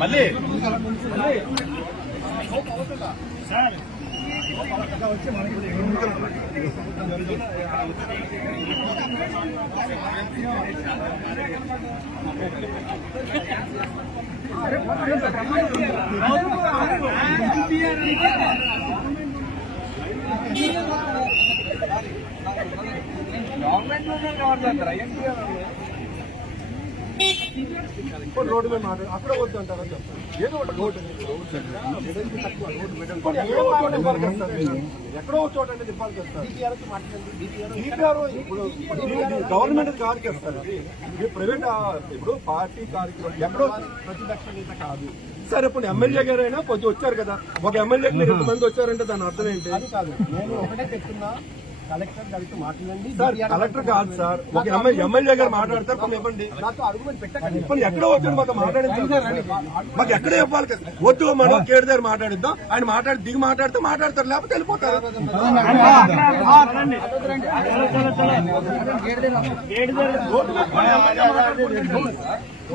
మళ్ళీ రోడ్డు మీద మాట్లాడు అక్కడ వద్దు అంటారా చెప్తాను ఏదో ఒకటి రోడ్డు ఎక్కడో చోట అంటే చెప్పాలి చెప్తారు ఇప్పుడు గవర్నమెంట్ కారుకి వస్తారు ఇది ప్రైవేట్ ఇప్పుడు పార్టీ కార్యక్రమం ఎక్కడో ప్రతిపక్ష నేత కాదు. సరే ఇప్పుడు ఎమ్మెల్యే గారు అయినా కొంచెం వచ్చారు కదా, ఒక ఎమ్మెల్యేకి మీరు ఎంతమంది వచ్చారంటే దాని అర్థం ఏంటి? అది కాదు, నేను ఒకటే చెప్తున్నా, కలెక్టర్ గారితో మాట్లాడండి. సార్ కలెక్టర్ కాదు సార్, ఒక ఎమ్మెల్యే గారు మాట్లాడతారు, కొన్ని ఇవ్వండి. నాతో ఆర్గ్యుమెంట్ పెట్టకండి. ఇప్పుడు ఎక్కడో వచ్చాడు మాతో మాట్లాడించారు, మాకు ఎక్కడే ఇవ్వాలి కదా. వద్దు మనం కేడు దగ్గర మాట్లాడిద్దాం, ఆయన మాట్లాడి దిగి మాట్లాడతారు, లేకపోతే వెళ్ళిపోతారు.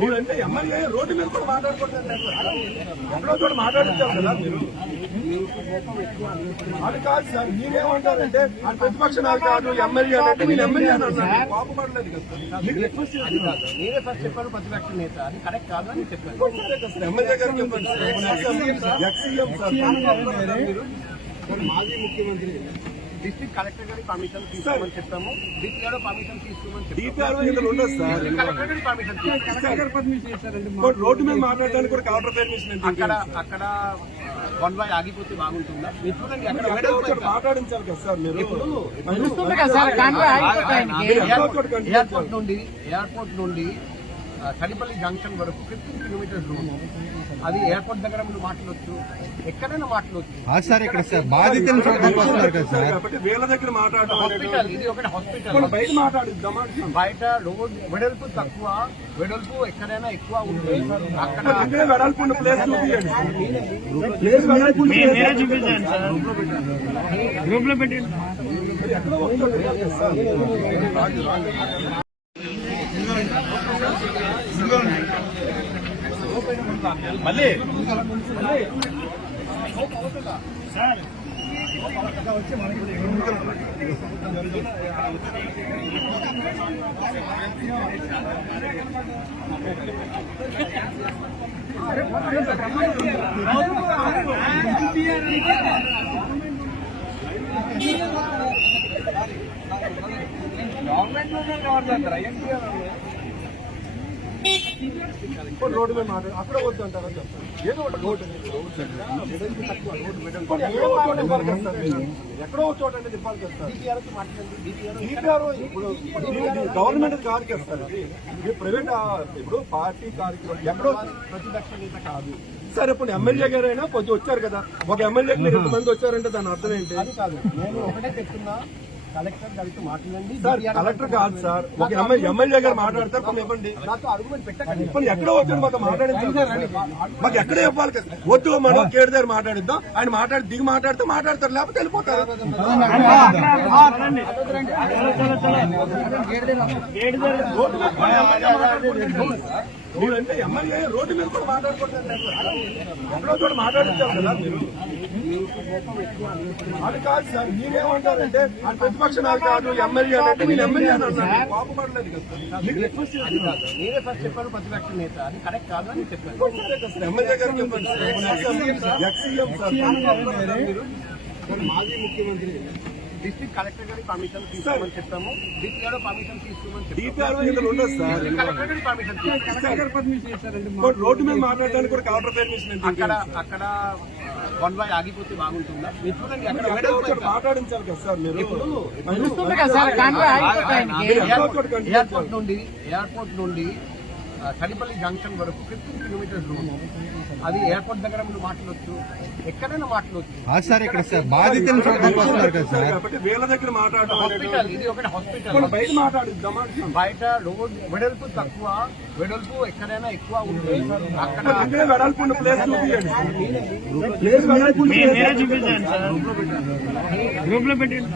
మీరంటే ఎమ్మెల్యే రోడ్డు మీద కూడా మాట్లాడుకుంటారు, ఎక్కడో చోట మాట్లాడించారు కదా మీరు. అది కాదు సార్, మీరేమంటారంటే అది ప్రతిపక్ష నాయకుడు కాదు ఎమ్మెల్యే అంటే మీరు ఎమ్మెల్యే అన్నారు, కోపపడలేదు కదా. నేనే ఫస్ట్ చెప్పాను ప్రతిపక్ష నేత, అది కరెక్ట్ కాదు అని చెప్పాను. ఎమ్మెల్యే గారు చెప్పండి, ఎక్స్సీఎం సార్, మాజీ ముఖ్యమంత్రి డిస్ట్రిక్ట్ కలెక్టర్ గారి పర్మిషన్ తీసుకోమని చెప్పాము, డిపిఆర్ పర్మిషన్ తీసుకోమని చెప్పాము. రోడ్డు మీద మాట్లాడడానికి కూడా కలెక్టర్ పర్మిషన్ అక్కడ వన్ వై ఆగిపోతే బాగుంటుందా? మీరు చూడండి, అక్కడ మాట్లాడించాలి కదా సార్. మీరు ఎయిర్పోర్ట్ నుండి కడిపల్లి జంక్షన్ వరకు 15 కిలోమీటర్స్ రోడ్, అది ఎయిర్పోర్ట్ దగ్గర మీరు మాట్లాడవచ్చు, ఎక్కడైనా మాట్లాడవచ్చు సార్. ఇక్కడ సార్ బాధితులు వీళ్ళ దగ్గర హాస్పిటల్, ఇది ఒకటి హాస్పిటల్, బయట మాట్లాడిద్దామా? బయట రోడ్ వెడల్పు తక్కువ, వెడల్పు ఎక్కడైనా ఎక్కువ ఉంటే అక్కడ వెడల్పు ప్లేస్ గ్రూప్ లో పెట్టండి. మళ్ళీ రోడ్డు మీద మాట్లాడు అక్కడ వద్దు అంటారా చెప్తాను. ఏదో ఒకటి రోడ్డు ఎక్కడో చోట అంటే చెప్పాలి చెప్తారు. ఇప్పుడు గవర్నమెంట్ కారుకి వస్తారు, ఇది ప్రైవేట్ ఇప్పుడు పార్టీ కార్యక్రమం ఎక్కడో ప్రతిపక్ష నేత కాదు. సరే ఇప్పుడు ఎమ్మెల్యే గారు అయినా కొంచెం వచ్చారు కదా, ఒక ఎమ్మెల్యేకి మీరు ఎంతమంది వచ్చారంటే దాని అర్థం ఏంటి? అది కాదు, నేను ఒకటే చెప్తున్నా, కలెక్టర్ గారితో మాట్లాడండి. సార్ కలెక్టర్ కాదు సార్, ఒక ఎమ్మెల్యే గారు మాట్లాడతారు, కొన్ని ఇవ్వండి. నాతో ఆర్గ్యుమెంట్ పెట్టకండి. ఇప్పుడు ఎక్కడో వచ్చాడు మాతో మాట్లాడించారు, మాకు ఎక్కడే ఇవ్వాలి కదా. వద్దు మనం కేడు దగ్గర మాట్లాడిద్దాం, ఆయన మాట్లాడి దిగి మాట్లాడతారు, లేకపోతే వెళ్ళిపోతారు. మీరంటే ఎమ్మెల్యే రోడ్డు మీద కూడా మాట్లాడుకుంటారు, ఎక్కడో చోట మాట్లాడించారు కదా మీరు. అది కాదు సార్, మీరేమంటారంటే అది ప్రతిపక్ష నాయకుడు కాదు ఎమ్మెల్యే అంటే మీరు ఎమ్మెల్యే అన్నారు, కోపపడలేదు కదా. నేనే ఫస్ట్ చెప్పాను ప్రతిపక్ష నేత, అది కరెక్ట్ కాదు అని చెప్పాను. ఎమ్మెల్యే గారు చెప్పండి, ఎక్స్సీఎం సార్, మాజీ ముఖ్యమంత్రి డిస్ట్రిక్ట్ కలెక్టర్ గారి పర్మిషన్ తీసుకోమని చెప్పాము, డిపిఆర్ పర్మిషన్ తీసుకోమని చెప్పాము. రోడ్డు మీద మాట్లాడడానికి కూడా కలెక్టర్ పర్మిషన్ అక్కడ వన్ వై ఆగిపోతే బాగుంటుందా? మీరు చూడండి, అక్కడ మాట్లాడించాలి కదా సార్. మీరు ఎయిర్పోర్ట్ నుండి కడిపల్లి జంక్షన్ వరకు 15 కిలోమీటర్స్ రోడ్, అది ఎయిర్పోర్ట్ దగ్గర మీరు మాట్లాడవచ్చు, ఎక్కడైనా మాట్లాడవచ్చు సార్. ఇక్కడ సార్ బాధితులు వీళ్ళ దగ్గర హాస్పిటల్, ఇది ఒకటి హాస్పిటల్, బయట మాట్లాడిద్దామా? బయట రోడ్ వెడల్పు తక్కువ, వెడల్పు ఎక్కడైనా ఎక్కువ ఉంటే అక్కడ వెడల్పు ప్లేస్ గ్రూప్ లో పెట్టండి.